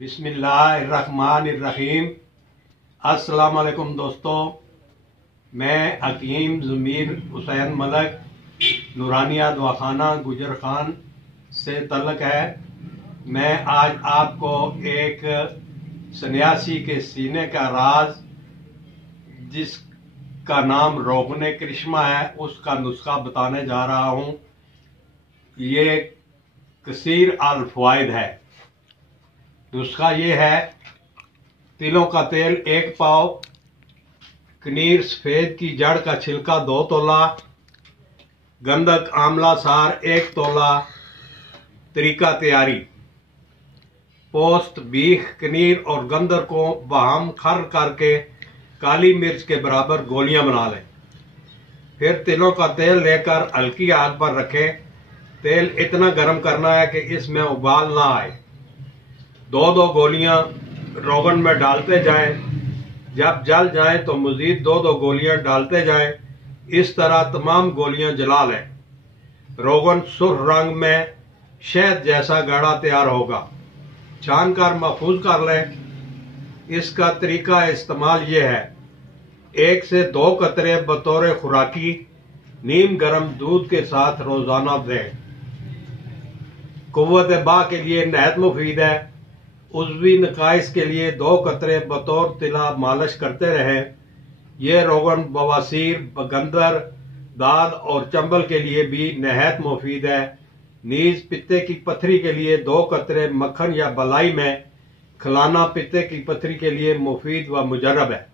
बिस्मिल्लाहिर्रहमानिर्रहीम। अस्सलाम वालेकुम दोस्तों, मैं हकीम ज़मीर हुसैन मलक नूरानिया दवाखाना गुजर खान से तल्लक है। मैं आज आपको एक सन्यासी के सीने का राज, जिसका नाम रोगने करिश्मा है, उसका नुस्खा बताने जा रहा हूँ। ये कसीर अल फवाइद है। नुस्खा ये है: तिलों का तेल 1 पाव, कनीर सफ़ेद की जड़ का छिलका 2 तोला, गंधक आंवला सार 1 तोला। तरीका तैयारी: पोस्त, बीख, कनीर और गंधक को बाहम खर करके काली मिर्च के बराबर गोलियां बना लें। फिर तिलों का तेल लेकर हल्की आग पर रखें। तेल इतना गर्म करना है कि इसमें उबाल ना आए। 2-2 गोलियां रोगन में डालते जाएं। जब जल जाएं तो मजीद 2-2 गोलियां डालते जाएं। इस तरह तमाम गोलियां जला लें। रोगन सुर्ख रंग में शहद जैसा गाढ़ा तैयार होगा। छान कर महफूज कर लें। इसका तरीका इस्तेमाल ये है: 1 से 2 कतरे बतौर खुराकी नीम गर्म दूध के साथ रोजाना दें। कुव्वत बा के लिए नहायत मुफीद है। उज़वी नकाइस के लिए 2 कतरे बतौर तिला मालिश करते रहें। यह रोगन बवासीर, बगंदर, दाद और चंबल के लिए भी नहायत मुफीद है। नीज पित्ते की पथरी के लिए 2 कतरे मक्खन या बलाई में खिलाना पित्ते की पथरी के लिए मुफीद व मुजर्रब है।